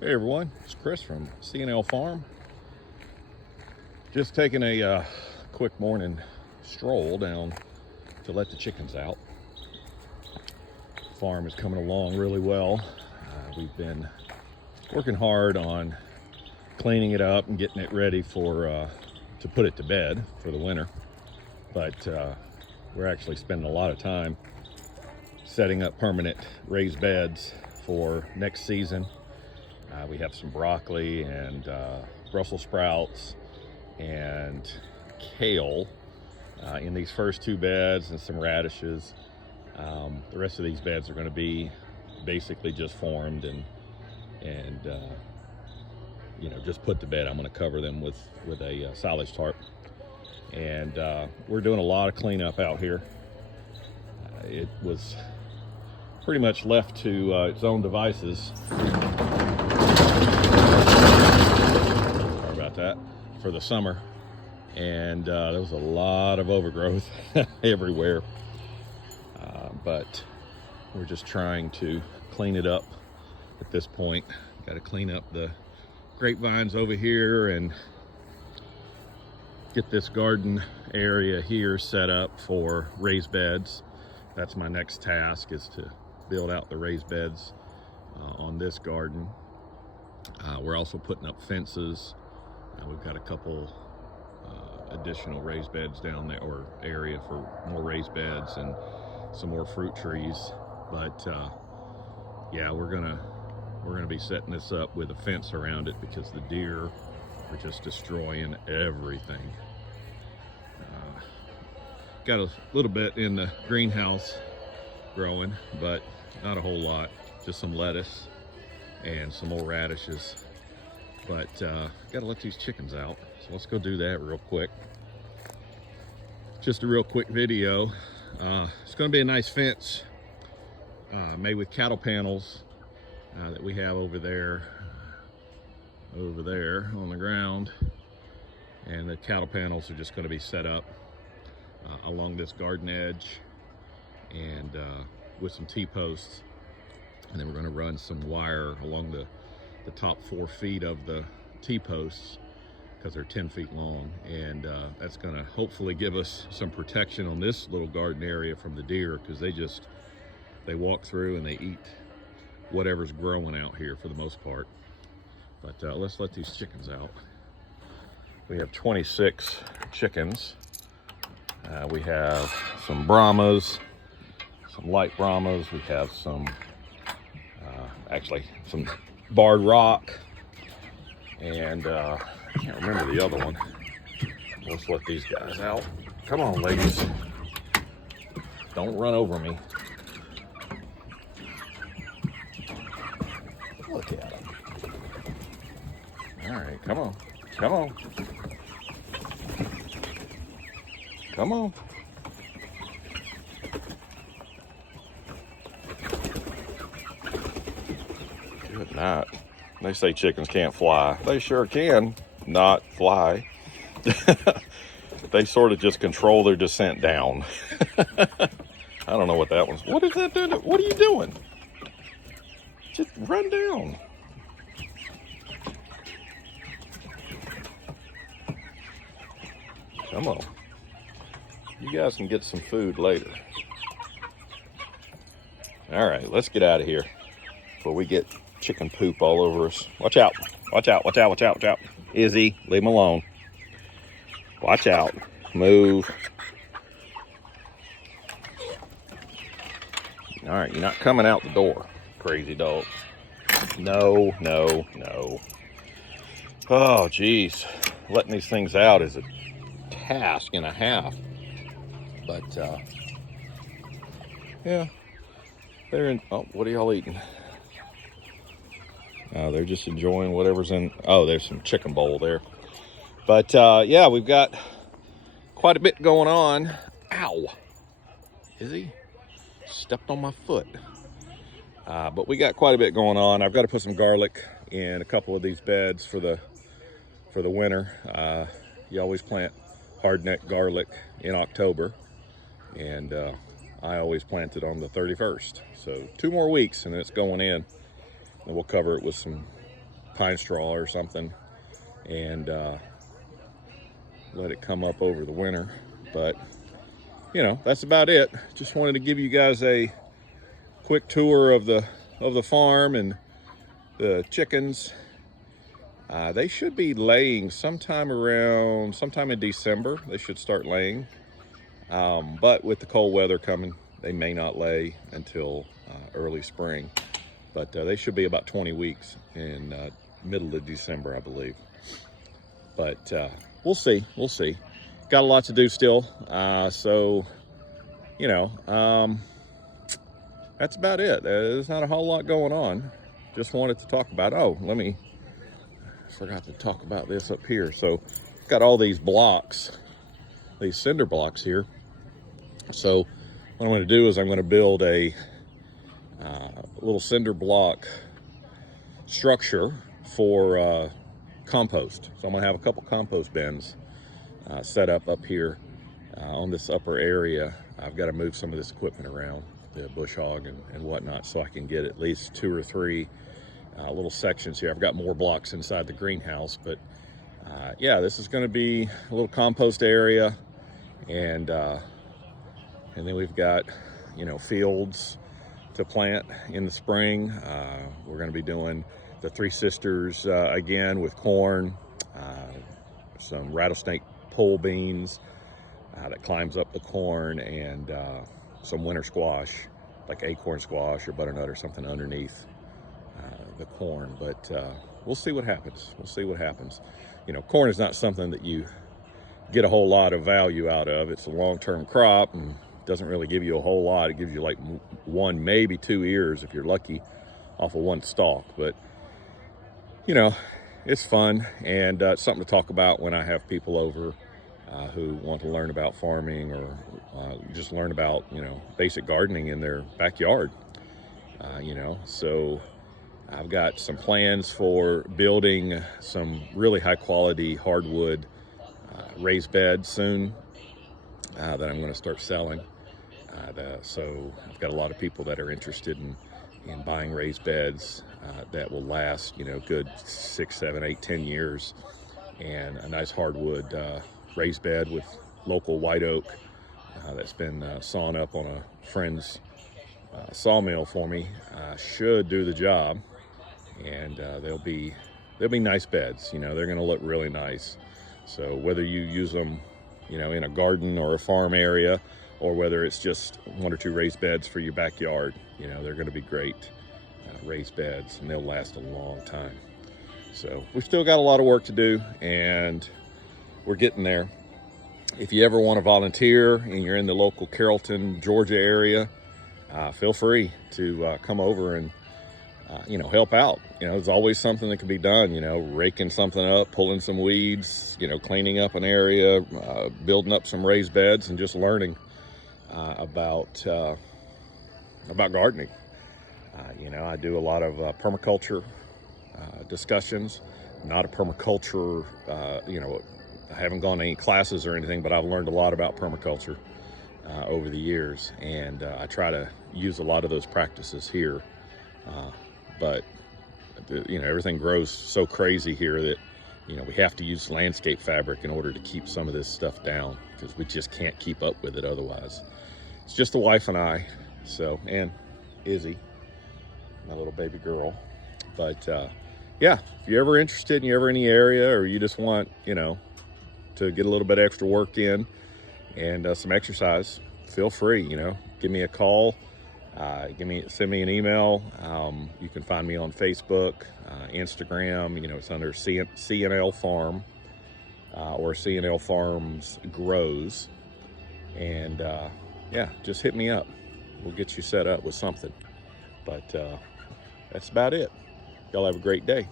Hey everyone, it's Chris from C&L Farm. Just taking a quick morning stroll down to let the chickens out. Farm is coming along really well. We've been working hard on cleaning it up and getting it ready for to put it to bed for the winter. But we're actually spending a lot of time setting up permanent raised beds for next season. We have some broccoli and Brussels sprouts and kale in these first two beds, and some radishes. The rest of these beds are going to be basically just formed and just put to bed. I'm going to cover them with a silage tarp, and we're doing a lot of cleanup out here. It was pretty much left to its own devices. Sorry about that, for the summer, and there was a lot of overgrowth everywhere, but we're just trying to clean it up at this point. Got to clean up the grapevines over here and get this garden area here set up for raised beds. That's my next task, is to build out the raised beds on this garden. We're also putting up fences. We've got a couple additional raised beds down there, or area for more raised beds and some more fruit trees. But yeah, we're gonna be setting this up with a fence around it because the deer are just destroying everything. Got a little bit in the greenhouse growing, but not a whole lot. Just some lettuce and some more radishes. But gotta let these chickens out, so let's go do that real quick. Just a real quick video. It's going to be a nice fence made with cattle panels that we have over there on the ground, and the cattle panels are just going to be set up along this garden edge, and with some T-posts, and then we're going to run some wire along the top 4 feet of the T-posts, because they're 10 feet long, and that's going to hopefully give us some protection on this little garden area from the deer, because they walk through and they eat whatever's growing out here for the most part. But let's let these chickens out. We have 26 chickens. We have some Brahmas, some light Brahmas. We have some actually some barred rock, and I can't remember the other one. Let's let these guys out. Come on, ladies. Don't run over me. Look at them. All right, come on. Come on. Come on. Good night. They say chickens can't fly. They sure can not fly. They sort of just control their descent down. I don't know what that was. What is that doing? What are you doing? Just run down. Come on. You guys can get some food later. All right, let's get out of here before we get chicken poop all over us. Watch out. Watch out. Watch out. Watch out. Watch out. Izzy, leave him alone. Watch out. Move. All right, you're not coming out the door, crazy dog. No, no, no. Oh, geez. Letting these things out is a task and a half. But, yeah. They're in. Oh, what are y'all eating? They're just enjoying whatever's in. Oh, there's some chicken bowl there. But yeah, we've got quite a bit going on. Ow! Is he? Stepped on my foot. But we got quite a bit going on. I've got to put some garlic in a couple of these beds for the winter. You always plant hardneck garlic in October, and I always plant it on the 31st. So 2 more weeks and it's going in. And we'll cover it with some pine straw or something and let it come up over the winter. But you know, that's about it. Just wanted to give you guys a quick tour of the farm and the chickens. They should be laying sometime in December. They should start laying. But with the cold weather coming, they may not lay until early spring. But they should be about 20 weeks in middle of December, I believe. But we'll see. Got a lot to do still. So, you know, that's about it. There's not a whole lot going on. Just wanted to talk about, forgot to talk about this up here. So got all these blocks, these cinder blocks here. So what I'm going to do is I'm going to build a little cinder block structure for compost. So I'm going to have a couple compost bins set up here on this upper area. I've got to move some of this equipment around, the bush hog and whatnot, so I can get at least 2 or 3 little sections here. I've got more blocks inside the greenhouse, but yeah, this is going to be a little compost area, and then we've got, you know, fields to plant in the spring. We're going to be doing the Three Sisters again with corn, some rattlesnake pole beans that climbs up the corn, and some winter squash, like acorn squash or butternut or something underneath the corn. But we'll see what happens. You know, corn is not something that you get a whole lot of value out of. It's a long-term crop and doesn't really give you a whole lot. It gives you like 1, maybe 2 ears if you're lucky off of one stalk. But you know, it's fun, and it's something to talk about when I have people over who want to learn about farming or just learn about, you know, basic gardening in their backyard. You know, so I've got some plans for building some really high quality hardwood raised beds soon that I'm going to start selling. So I've got a lot of people that are interested in buying raised beds that will last, you know, good 6, 7, 8, 10 years, and a nice hardwood raised bed with local white oak that's been sawn up on a friend's sawmill for me should do the job, and they'll be nice beds. You know, they're going to look really nice. So whether you use them, you know, in a garden or a farm area, or whether it's just 1 or 2 raised beds for your backyard, you know, they're going to be great raised beds, and they'll last a long time. So we've still got a lot of work to do, and we're getting there. If you ever want to volunteer and you're in the local Carrollton, Georgia area, feel free to come over and you know, help out. You know, there's always something that can be done, you know, raking something up, pulling some weeds, you know, cleaning up an area, building up some raised beds, and just learning about gardening. You know, I do a lot of permaculture discussions. Not a permaculture, you know, I haven't gone to any classes or anything, but I've learned a lot about permaculture over the years, and I try to use a lot of those practices here. But you know, everything grows so crazy here that, you know, we have to use landscape fabric in order to keep some of this stuff down, because we just can't keep up with it otherwise. It's just the wife and I, so, and Izzy, my little baby girl. But yeah, if you're ever interested and you're ever in the area, or you just want, you know, to get a little bit extra work in and some exercise, feel free, you know, give me a call. Send me an email. You can find me on Facebook, Instagram. You know, it's under C&L Farm or C&L Farms Grows. And yeah, just hit me up. We'll get you set up with something. But that's about it. Y'all have a great day.